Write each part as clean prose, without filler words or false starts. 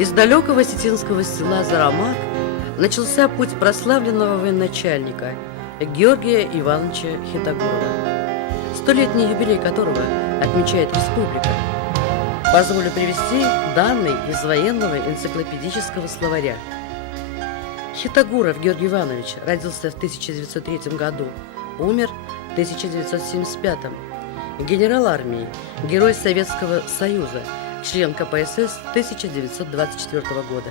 Из далекого осетинского села Зарамак начался путь прославленного военачальника Георгия Ивановича Хитагурова, столетний юбилей которого отмечает республика. Позволю привести данные из военного энциклопедического словаря. Хитагуров Георгий Иванович родился в 1903 году, умер в 1975. Генерал армии, герой Советского Союза, член КПСС 1924 года.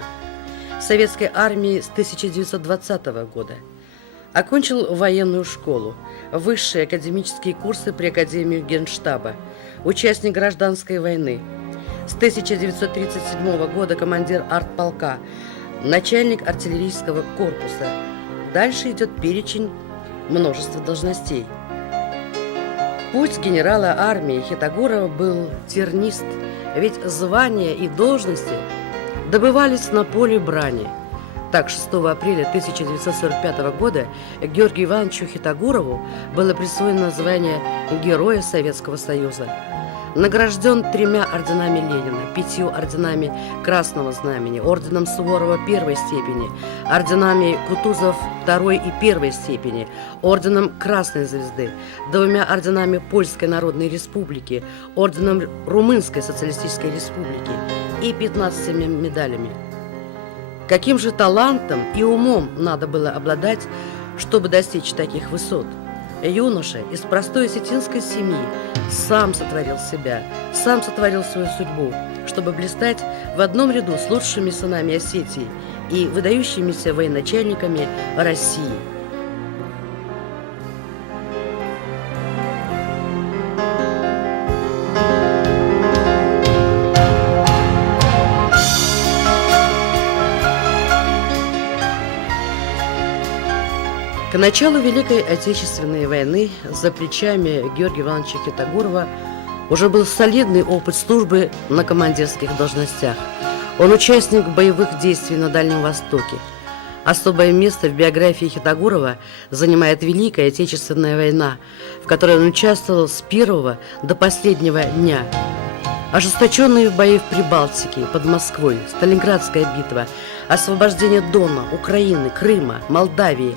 В Советской армии с 1920 года. Окончил военную школу, высшие академические курсы при Академии Генштаба, участник гражданской войны. С 1937 года командир артполка, начальник артиллерийского корпуса. Дальше идет перечень множества должностей. Путь генерала армии Хитагурова был тернист, ведь звания и должности добывались на поле брани. Так, 6 апреля 1945 года Георгию Ивановичу Хитагурову было присвоено звание Героя Советского Союза. Награжден 3 орденами Ленина, 5 орденами Красного Знамени, орденом Суворова первой степени, орденами Кутузов второй и первой степени, орденом Красной Звезды, 2 орденами Польской Народной Республики, орденом Румынской Социалистической Республики и 15 медалями. Каким же талантом и умом надо было обладать, чтобы достичь таких высот? Юноша из простой осетинской семьи сам сотворил себя, сам сотворил свою судьбу, чтобы блистать в одном ряду с лучшими сынами Осетии и выдающимися военачальниками России. К началу Великой Отечественной войны за плечами Георгия Ивановича Хитагурова уже был солидный опыт службы на командирских должностях. Он участник боевых действий на Дальнем Востоке. Особое место в биографии Хитагурова занимает Великая Отечественная война, в которой он участвовал с первого до последнего дня. Ожесточенные бои в Прибалтике, под Москвой, Сталинградская битва, освобождение Дона, Украины, Крыма, Молдавии.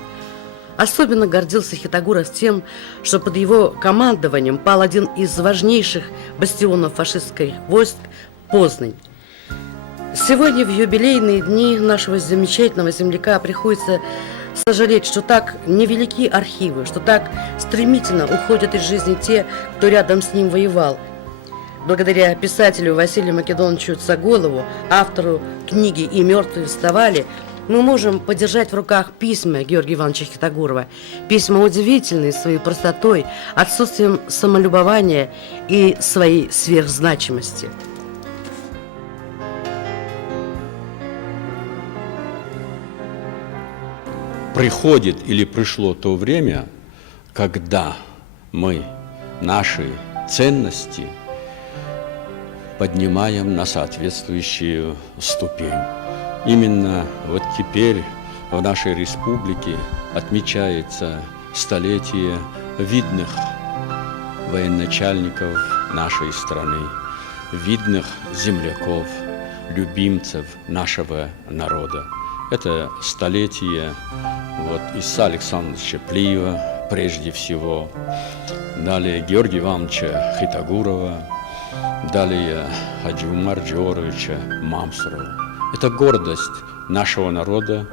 Особенно гордился Хитагуров тем, что под его командованием пал один из важнейших бастионов фашистских войск – Познань. Сегодня в юбилейные дни нашего замечательного земляка приходится сожалеть, что так невелики архивы, что так стремительно уходят из жизни те, кто рядом с ним воевал. Благодаря писателю Василию Македоновичу Цаголову, автору книги «И мертвые вставали», мы можем подержать в руках письма Георгия Ивановича Хитагурова. Письма удивительные своей простотой, отсутствием самолюбования и своей сверхзначимости. Приходит или пришло то время, когда мы наши ценности поднимаем на соответствующую ступень. Именно вот теперь в нашей республике отмечается столетие видных военачальников нашей страны, видных земляков, любимцев нашего народа. Это столетие Иса Александровича Плиева, прежде всего, далее Георгия Ивановича Хитагурова, далее Хаджи Умара Джиоровича Мамсурова. Это гордость нашего народа,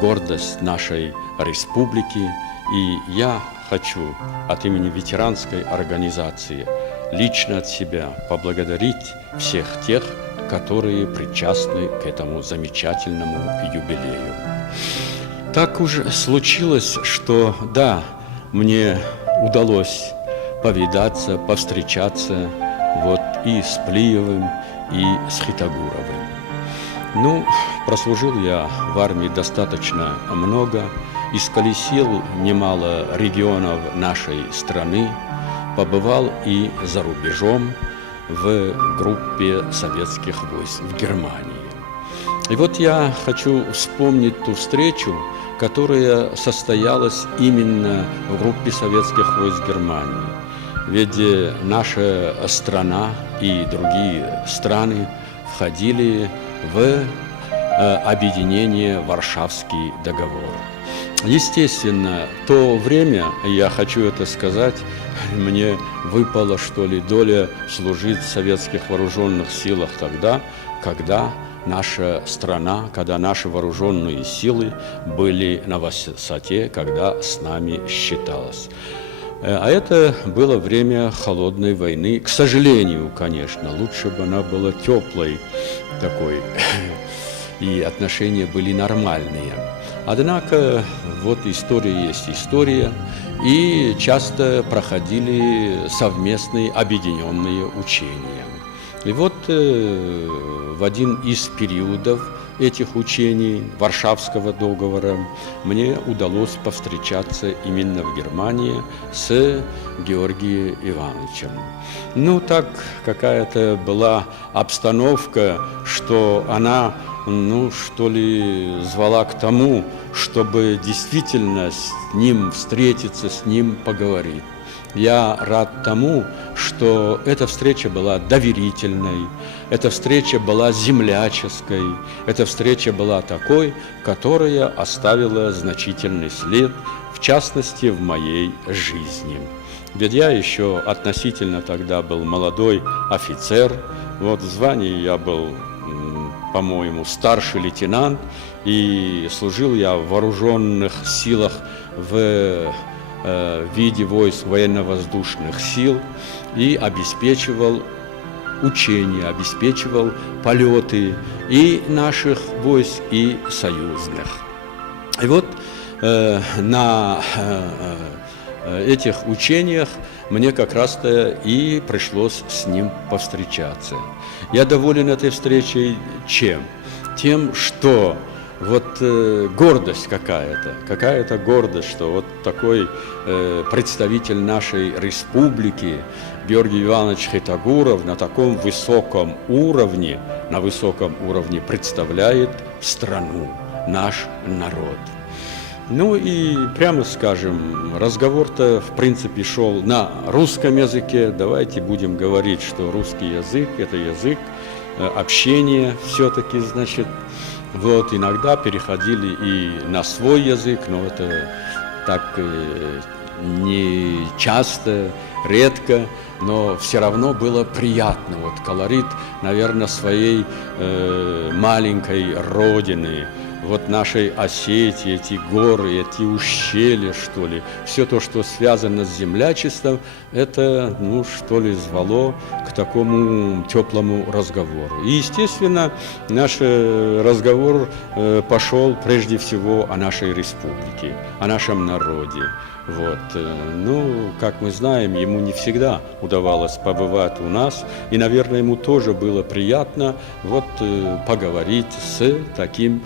гордость нашей республики. И я хочу от имени ветеранской организации лично от себя поблагодарить всех тех, которые причастны к этому замечательному юбилею. Так уж случилось, что да, мне удалось повидаться, повстречаться и с Плиевым, и с Хитагуровым. Прослужил я в армии достаточно много, исколесил немало регионов нашей страны, побывал и за рубежом в группе советских войск в Германии. И я хочу вспомнить ту встречу, которая состоялась именно в группе советских войск Германии. Ведь наша страна и другие страны входили в объединение Варшавский договор. Естественно, в то время, я хочу это сказать, мне выпала, что ли, доля служить в советских вооруженных силах тогда, когда наша страна, когда наши вооруженные силы были на высоте, когда с нами считалось. А это было время холодной войны. К сожалению, конечно, лучше бы она была теплой такой, и отношения были нормальные. Однако, вот история есть история, и часто проходили совместные объединенные учения. И вот в один из периодов этих учений Варшавского договора мне удалось повстречаться именно в Германии с Георгием Ивановичем. Ну, так какая-то была обстановка, что она, ну, что ли, звала к тому, чтобы действительно с ним встретиться, с ним поговорить. Я рад тому, что эта встреча была доверительной, эта встреча была земляческой, эта встреча была такой, которая оставила значительный след, в частности, в моей жизни. Ведь я еще относительно тогда был молодой офицер, вот в звании я был, по-моему, старший лейтенант, и служил я в вооруженных силах в виде войск военно-воздушных сил и обеспечивал учения, обеспечивал полеты и наших войск, и союзных. И вот на этих учениях мне как раз-то и пришлось с ним повстречаться. Я доволен этой встречей чем? Тем, что вот гордость какая-то гордость, что вот такой представитель нашей республики Георгий Иванович Хитагуров на таком высоком уровне представляет страну, наш народ. Ну и прямо скажем, разговор-то в принципе шел на русском языке. Давайте будем говорить, что русский язык – это язык общения все-таки, значит. Вот, иногда переходили и на свой язык, но это так не часто, редко, но все равно было приятно. Вот колорит, наверное, своей маленькой родины, вот нашей Осетии, эти горы, эти ущелья, что ли, все то, что связано с землячеством, это, ну, что ли, звало к такому теплому разговору. И, естественно, наш разговор пошел прежде всего о нашей республике, о нашем народе. Вот. Ну, как мы знаем, ему не всегда удавалось побывать у нас, и, наверное, ему тоже было приятно вот поговорить с таким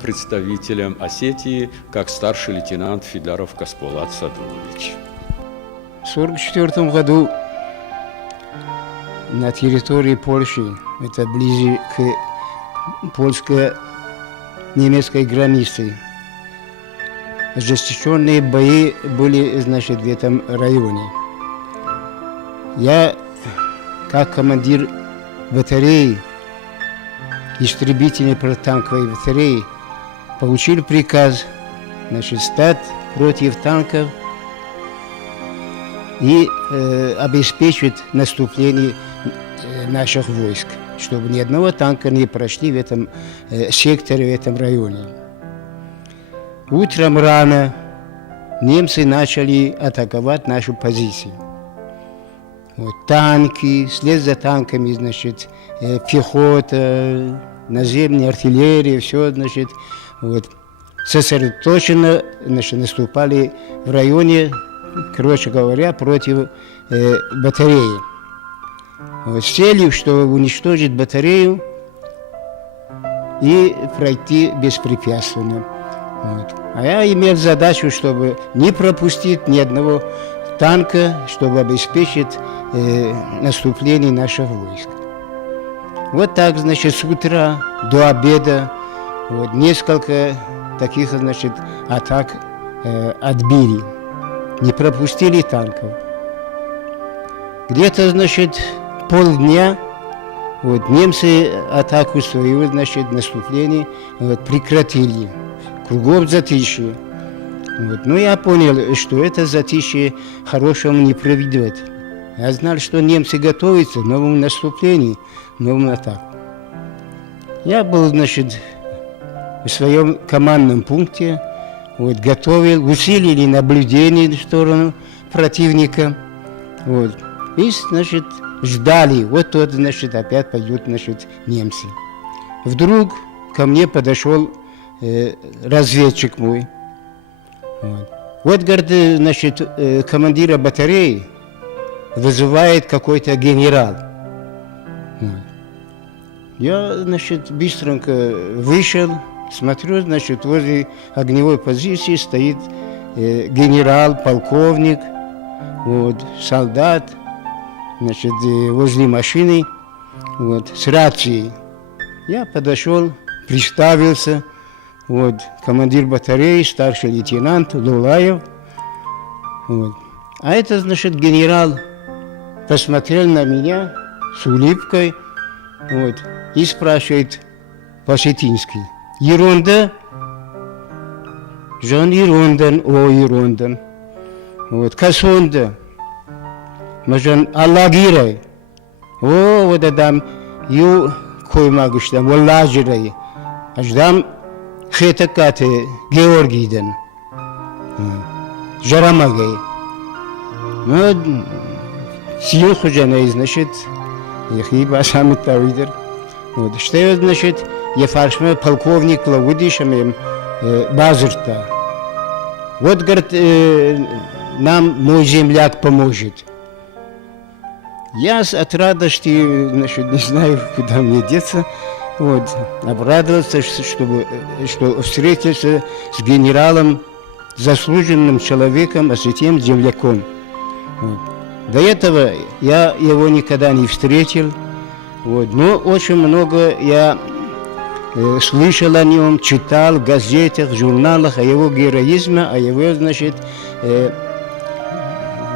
представителем Осетии, как старший лейтенант Фидаров Касполат Садулович. В 1944 году на территории Польши, это ближе к польско-немецкой границе, ожесточенные бои были, значит, в этом районе. Я, как командир батареи, истребительной противотанковой батареи, получил приказ, значит, стать против танков и обеспечить наступление наших войск, чтобы ни одного танка не прошли в этом секторе, в этом районе. Утром рано немцы начали атаковать нашу позицию. Вот, танки, вслед за танками, значит, пехота, наземная артиллерия, все, значит, вот, сосредоточенно, значит, наступали в районе, короче говоря, против батареи. Вот, с целью, чтобы уничтожить батарею и пройти беспрепятственно. Вот. А я имел задачу, чтобы не пропустить ни одного танка, чтобы обеспечить наступление наших войск. Вот так, значит, с утра до обеда вот, несколько таких, значит, атак отбили. Не пропустили танков. Где-то, значит, полдня Вот, немцы атаку свою, значит, наступление вот, прекратили. Кругом затишье. Вот. Но я понял, что это затишье хорошему не приведет. Я знал, что немцы готовятся к новому наступлению, к новому атаку. Я был, значит, в своем командном пункте, вот, готовил, усилили наблюдение в сторону противника. Вот. И, значит, ждали, вот, значит, опять пойдут, значит, немцы. Вдруг ко мне подошел разведчик мой. Вот, говорит, значит, командира батареи вызывает какой-то генерал. Вот. Я, значит, быстренько вышел, смотрю, значит, возле огневой позиции стоит генерал, полковник, вот, солдат, значит, возле машины, вот, с рацией. Я подошел, представился, вот, командир батареи, старший лейтенант Лулаев. Вот. А это, значит, генерал посмотрел на меня с улыбкой, вот, и спрашивает по-осетински: ерунда? Жан ерундан, о ерундан. Вот, касонда. Мажан аллагирай. О, вот адам ю коймагыштам, валлажирай. Аждам хетакаты Георгийден. Жарамагай. Вот, сил хужанай, значит, яхи басами тавидер. Вот, что я, значит, я фаршме полковник Лавудишем базырта. Вот, говорит, нам мой земляк поможет. Я от радости, значит, не знаю, куда мне деться, вот, обрадовался, что встретился с генералом, заслуженным человеком, осетинским земляком. Вот. До этого я его никогда не встретил, вот, но очень много я слышал о нем, читал в газетах, в журналах о его героизме, о его, значит,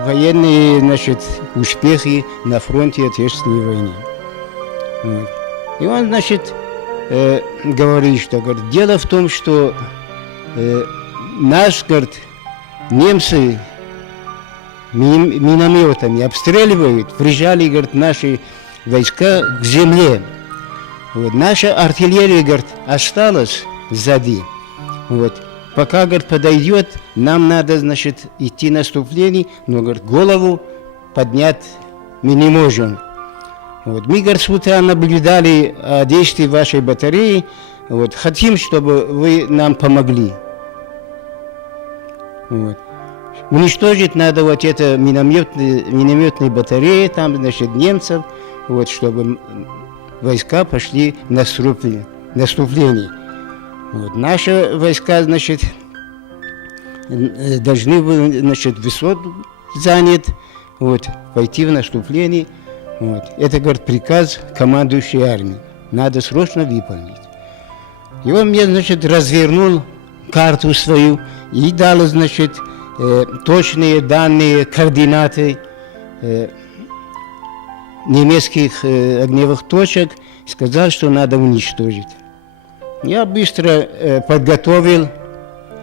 военные, значит, успехи на фронте Отечественной войны. Вот. И он, значит, говорит, что, говорит, дело в том, что нас, говорит, немцы минометами обстреливают, прижали, говорит, наши войска к земле. Вот. Наша артиллерия, говорит, осталась сзади. Вот. Пока, говорит, подойдет, нам надо, значит, идти наступление, но, говорит, голову поднять мы не можем. Вот. Мы, говорит, с утра наблюдали действия вашей батареи, вот. Хотим, чтобы вы нам помогли. Вот. Уничтожить надо вот это минометные батареи, там, значит, немцев, вот, чтобы войска пошли в наступление. Вот. Наши войска, значит, должны были, значит, высот занят, вот, пойти в наступление. Вот. Это, говорит, приказ командующей армии. Надо срочно выполнить. И он мне, значит, развернул карту свою и дал, значит, точные данные, координаты немецких огневых точек. Сказал, что надо уничтожить. Я быстро подготовил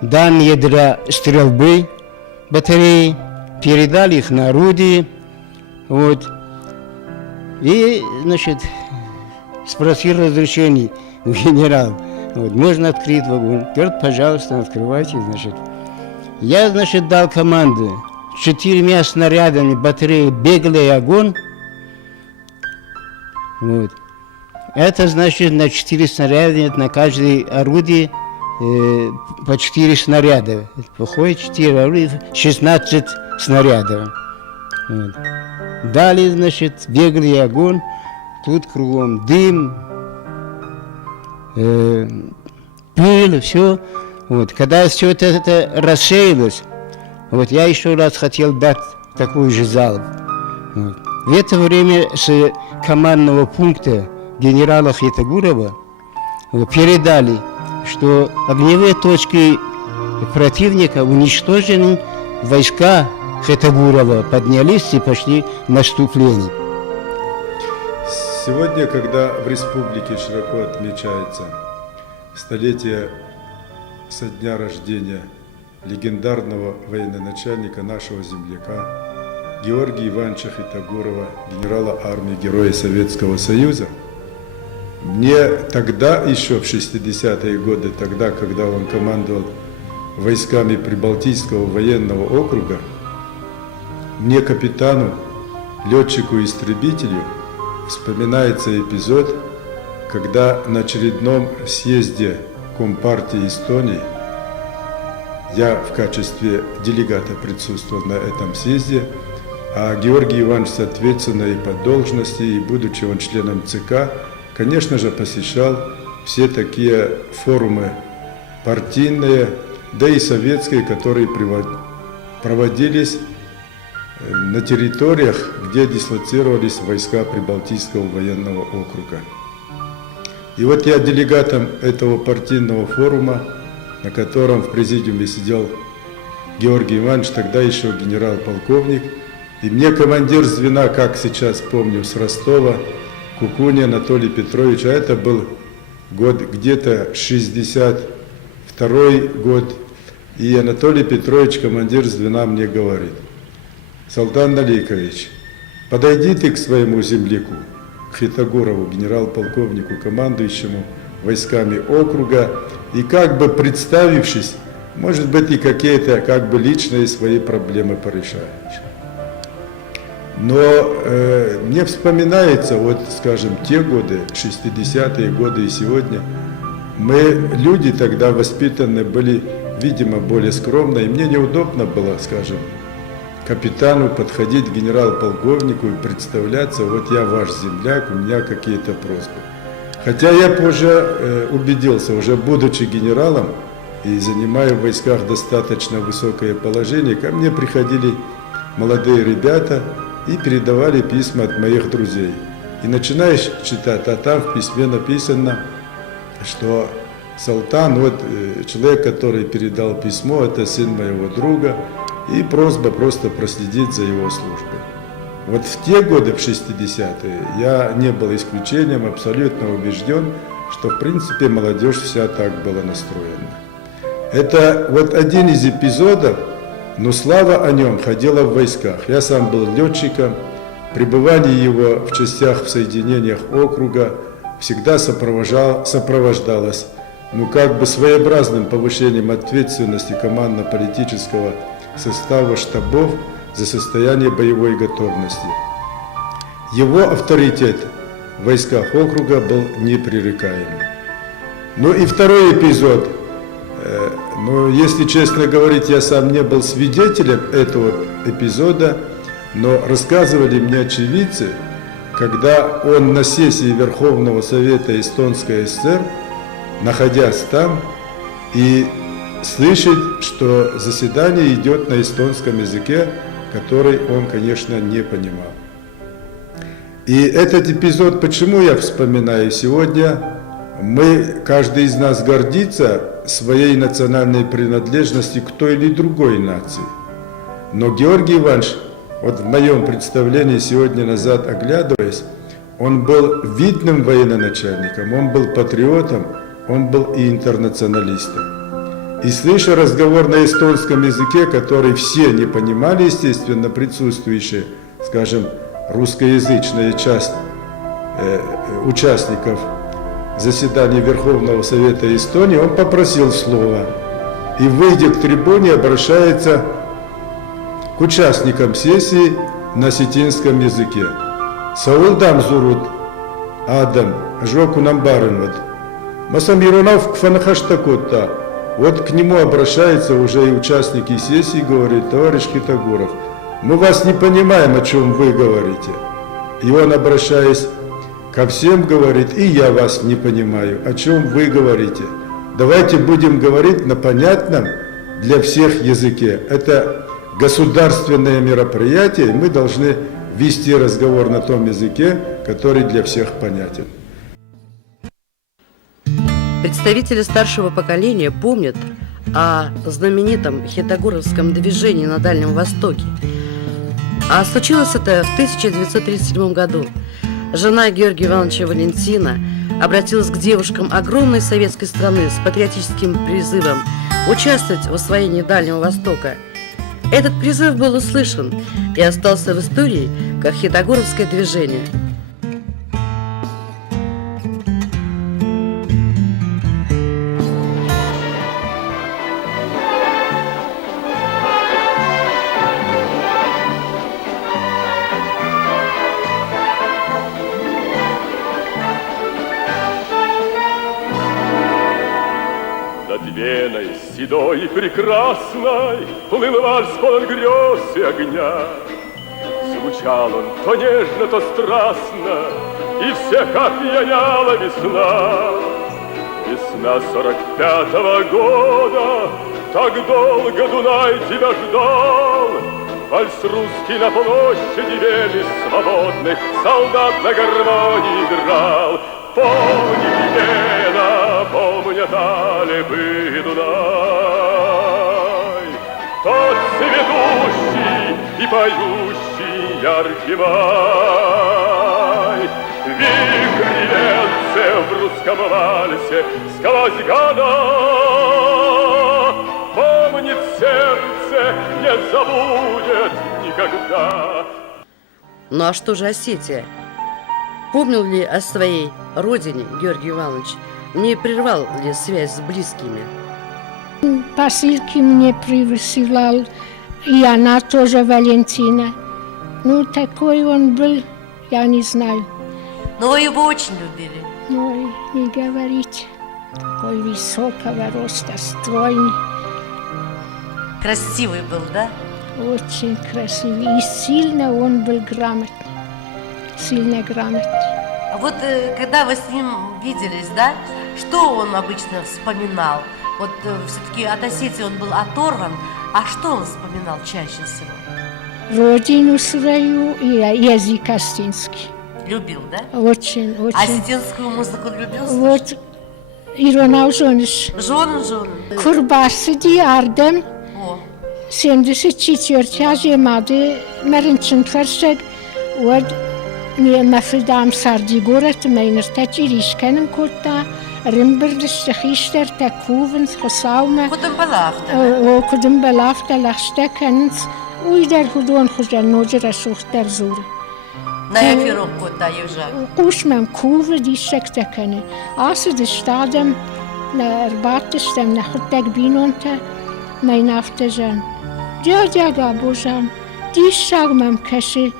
данные для стрельбы батареи, передал их на орудие, вот, и, значит, спросил разрешения у генерала, вот, можно открыть вагон? Говорит, пожалуйста, открывайте, значит. Я, значит, дал команду 4 снарядами батареи «Беглый огонь», вот. Это значит на 4 снаряда, на каждое орудие по 4 снаряда. Выходит 4 орудия, 16 снарядов. Вот. Далее, значит, беглый огонь, тут кругом дым, пыль, все. Вот. Когда все это рассеялось, вот, я еще раз хотел дать такой же залп. Вот. В это время с командного пункта генерала Хитагурова передали, что огневые точки противника уничтожены, войска Хитагурова поднялись и пошли в наступление. Сегодня, когда в республике широко отмечается столетие со дня рождения легендарного военачальника нашего земляка Георгия Ивановича Хитагурова, генерала армии, Героя Советского Союза, мне тогда, еще в 60-е годы, тогда, когда он командовал войсками Прибалтийского военного округа, мне, капитану, летчику-истребителю, вспоминается эпизод, когда на очередном съезде Компартии Эстонии, я в качестве делегата присутствовал на этом съезде, а Георгий Иванович, соответственно, и по должности, и будучи он членом ЦК, конечно же, посещал все такие форумы партийные, да и советские, которые проводились на территориях, где дислоцировались войска Прибалтийского военного округа. И вот я делегатом этого партийного форума, на котором в президиуме сидел Георгий Иванович, тогда еще генерал-полковник, и мне командир звена, как сейчас помню, с Ростова, Кукуни Анатолий Петрович, а это был год где-то 62-й год, и Анатолий Петрович, командир звена, мне говорит: Салтан Наликович, подойди ты к своему земляку, к Хитагурову, генерал-полковнику, командующему войсками округа, и как бы представившись, может быть, и какие-то как бы личные свои проблемы порешаешь. Но мне вспоминается, вот, скажем, те годы, 60-е годы и сегодня, мы, люди тогда воспитаны были, видимо, более скромно, и мне неудобно было, скажем, капитану подходить к генерал-полковнику и представляться: вот я ваш земляк, у меня какие-то просьбы. Хотя я позже убедился, уже будучи генералом и занимая в войсках достаточно высокое положение, ко мне приходили молодые ребята и передавали письма от моих друзей. И начинаешь читать, а там в письме написано, что Салтан, вот человек, который передал письмо, это сын моего друга, и просьба просто проследить за его службой. Вот в те годы, в 60-е, я не был исключением, абсолютно убежден, что в принципе молодежь вся так была настроена. Это вот один из эпизодов, но слава о нем ходила в войсках. Я сам был летчиком, пребывание его в частях, в соединениях округа всегда сопровождалось, как бы своеобразным повышением ответственности командно-политического состава штабов за состояние боевой готовности. Его авторитет в войсках округа был непререкаемый. Ну и второй эпизод. Если честно говорить, я сам не был свидетелем этого эпизода, но рассказывали мне очевидцы, когда он на сессии Верховного Совета Эстонской ССР, находясь там, и слышит, что заседание идет на эстонском языке, который он, конечно, не понимал. И этот эпизод, почему я вспоминаю сегодня, каждый из нас гордится своей национальной принадлежностью к той или другой нации. Но Георгий Иванович, вот в моем представлении сегодня назад оглядываясь, он был видным военачальником, он был патриотом, он был и интернационалистом. И слыша разговор на эстонском языке, который все не понимали, естественно, присутствующие, скажем, русскоязычная часть участников заседания Верховного Совета Эстонии, он попросил слова. И, выйдя к трибуне, обращается к участникам сессии на осетинском языке. Саулдам зурут Адам, жоку намбарынват. Масамиронов кфанахаштакутта. Вот к нему обращаются уже и участники сессии, говорит: товарищ Хитагуров, мы вас не понимаем, о чем вы говорите. И он, обращаясь ко всем, говорит: и я вас не понимаю, о чем вы говорите. Давайте будем говорить на понятном для всех языке. Это государственное мероприятие, и мы должны вести разговор на том языке, который для всех понятен. Представители старшего поколения помнят о знаменитом хитагуровском движении на Дальнем Востоке. А случилось это в 1937 году. жена Георгия Ивановича Валентина, обратилась к девушкам огромной советской страны с патриотическим призывом участвовать в освоении Дальнего Востока. Этот призыв был услышан и остался в истории как Хитогоровское движение. Над Веной седой и прекрасной плыл вальс полон грез и огня. Звучал он то нежно, то страстно, и всех опьяняла весна. Весна 45-го года, так долго Дунай тебя ждал. Вальс русский на площади Вены свободных солдат на гармонии играл. Помни, Вена, помнят Алепы и Дунай, тот цветущий и поющий яркий май. Вихри венце в русском вальсе сквозь года помнит сердце, не забудет никогда. Ну а что же Осетия? Помнил ли о своей родине Георгий Иванович? Не прервал ли связь с близкими? Посылки мне присылал, и она тоже, Валентина. Ну, такой он был, я не знаю. Но вы его очень любили. Ой, не говорите. Такой высокого роста, стройный, Красивый был, да? очень красивый. И сильно он был грамотный. Сильно грамотный. А вот когда вы с ним виделись, да, что он обычно вспоминал? Вот все-таки от Осетии он был оторван, а что он вспоминал чаще всего? Родину свою и язык осетинский. Любил, да? Очень, А очень. осетинскую музыку любил? Вот, İronal Jones. Жены. Kurbası Ardem О, 74 yaşamadı. Merinçin fersek ve mefidam sardi goret meiner tachirishkenem kota rimberliste gister te kuven gesaume куда была o kudum belafte lachstekens uider hudon khujan nojera suchter zure. на эфирок кота ежак. Ушмем куве дишекtekene. Ase de stadem na erbatestem na khutek binonte mijn aftejan. Jaga bojam. Dishagmem keshi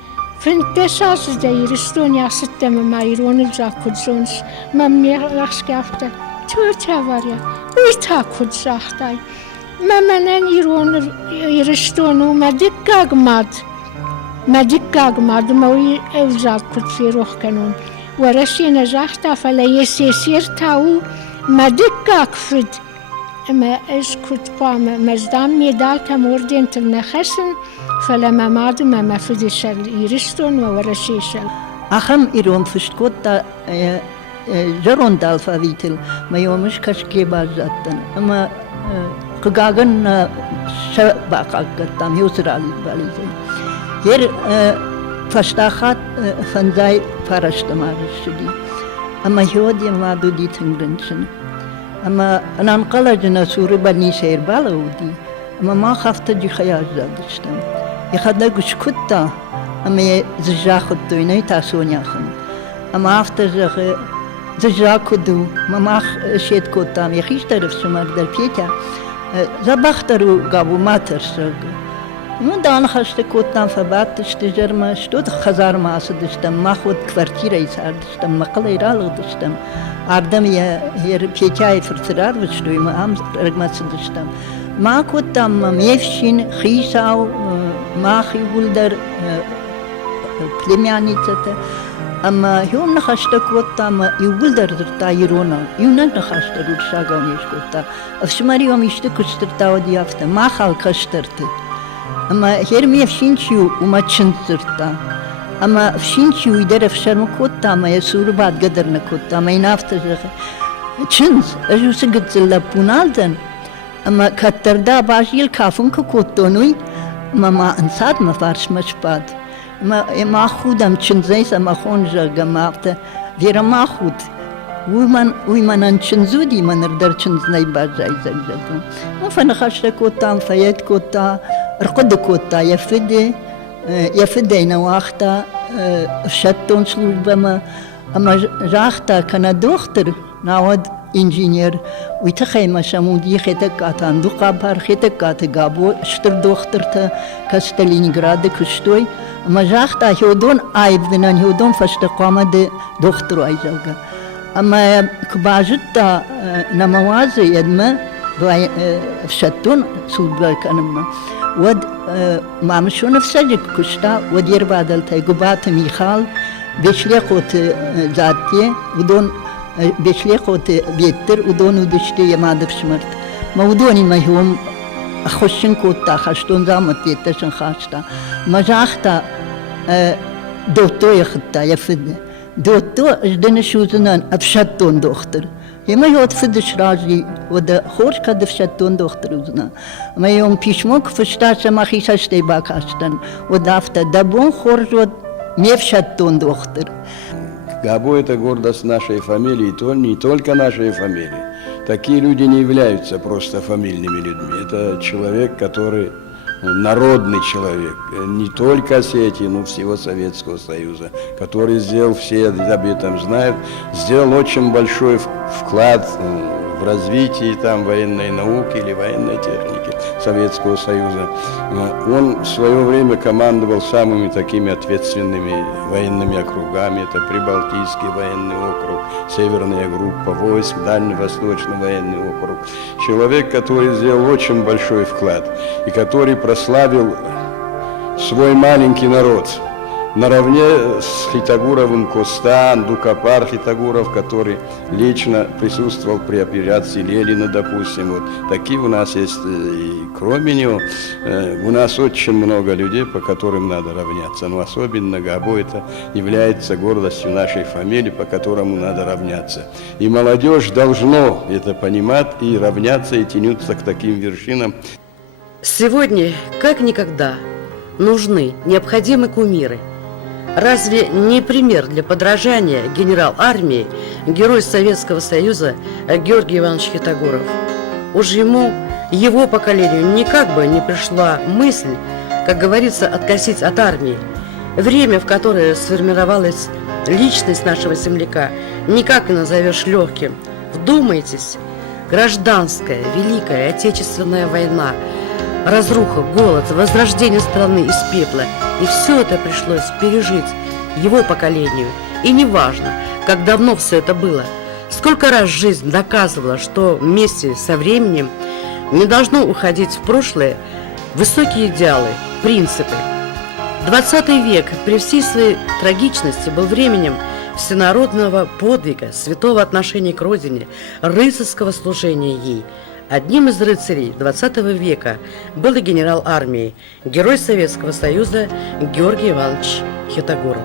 Vind desas de Iristonia sittem maironil zakudzons. Mam nerachskafte. Tuta varja. Uita kudzachtai. Mamanen ironil Iristonu medikagmad. Medikagmad moi evzat kudfiroch kanon. Warashina zachta fala yesesir medikagfid. ما اسكت قام مزدام ميدال كموردين تلنخسن فلما ماد ما فدش الإيرستون وورشيش. أخم إيرون فشتكوت تا جرون دالفاويتل ما يومش كشكي بازاتن أما قاقن شباقا قطام يوسرالي باليزي ير فشتاخات فنزاي فارشتمارشدي أما يودي مادو دي تنگرنشن أما أنا انقلجنا سوري بني سير بالودي أما ما خفت جي خياج زادشتم يخدقش كتا أما زجاخد دويني تاسوني أخن أما أفتر زجاخدو ما شيد كتا يخيش طرف شمار در بيتا زباخترو قابو ماتر سرق من دان خشت كتا فباتشت جرما شتود خزار ما أصدشتم ما خود كوارتيري ساردشتم مقلي رالغدشتم Ardem her pieçay fırtırar vıçlıyım am ragmatsıdıştam. Ma kuttam mevşin khisav ma khivulder plemyanitsete. Ama yom nakhashta kuttam yuvulder zırta yirona. Yuna nakhashta rutşagavniş kutta. Afşmari yom işte kuştırta odiyafta. Ma khalkashtırtı. Ama her mevşin çiu umaçın zırta. أما فشينشي ويدرف شرم كوتا ما يسور بعد قدرنا كوتا ما ينافتش تشنز أجو سقط زلا بونالدن أما كتر دا باجيل كافون كوتونوي ما إنساد ما فارش مش بعد Махудам чинзейса махонжа гамарта, вера махуд. Уйманан чинзуди манардар чинзнай бажай загжаду. Фанахашта кота, фаят кота, ркода кота, яфидейна вахта, шаттон службама, ама жахта кана доктор, навод инженер, уйтахайма шамуди хетакатан, дукабар хетаката габо, штыр докторта, ка Сталинграда куштой, ама жахта хеодон айбвинан, хеодон фаштакамаде доктору айжалга. Ама кбажитта намавазы ядма в шаттон служба канама. Вот мамшон в садик кушта, вот ербадалтай губата Михал, бешлехот затте, удон бешлехот ветер, удон удыште ямадов смерть. Ма удони махом хошин котта, хаштон замат етташен хашта. Мажахта дотояхта яфидне. Дотто ждене шузанан абшаттон доктор. Ема йод фидеш разі, вода хорка де абшаттон доктор узна. Ма йом письмо кфшташа махиша штейбакаштан. Вода авто дабон хоржот не абшаттон доктор. Габо – это гордость нашей фамилии, то не только нашей фамилии. Такие люди не являются просто фамильными людьми. Это человек, который народный человек, не только Осетии, но всего Советского Союза, который сделал, все об этом знают, сделал очень большой вклад в развитие там военной науки или военной техники Советского Союза. Он в свое время командовал самыми такими ответственными военными округами. Это Прибалтийский военный округ, Северная группа войск, Дальневосточный военный округ. Человек, который сделал очень большой вклад и который прославил свой маленький народ. Наравне с Хитагуровым Костан, Дукапар Хитагуров, который лично присутствовал при операции Ленина, допустим. Вот такие у нас есть, и кроме него, у нас очень много людей, по которым надо равняться. Но особенно Габо это является гордостью нашей фамилии, по которому надо равняться. И молодежь должно это понимать и равняться, и тянуться к таким вершинам. Сегодня, как никогда, нужны необходимы кумиры. Разве не пример для подражания генерал армии, герой Советского Союза Георгий Иванович Хитагуров? Уж его поколению никак бы не пришла мысль, как говорится, откосить от армии. Время, в которое сформировалась личность нашего земляка, никак не назовешь легким. Вдумайтесь, гражданская, Великая Отечественная война, разруха, голод, возрождение страны из пепла. И все это пришлось пережить его поколению. И неважно, как давно все это было. Сколько раз жизнь доказывала, что вместе со временем не должно уходить в прошлое высокие идеалы, принципы. 20 век при всей своей трагичности был временем всенародного подвига, святого отношения к родине, рыцарского служения ей. Одним из рыцарей 20 века был и генерал армии, герой Советского Союза Георгий Иванович Хитагуров.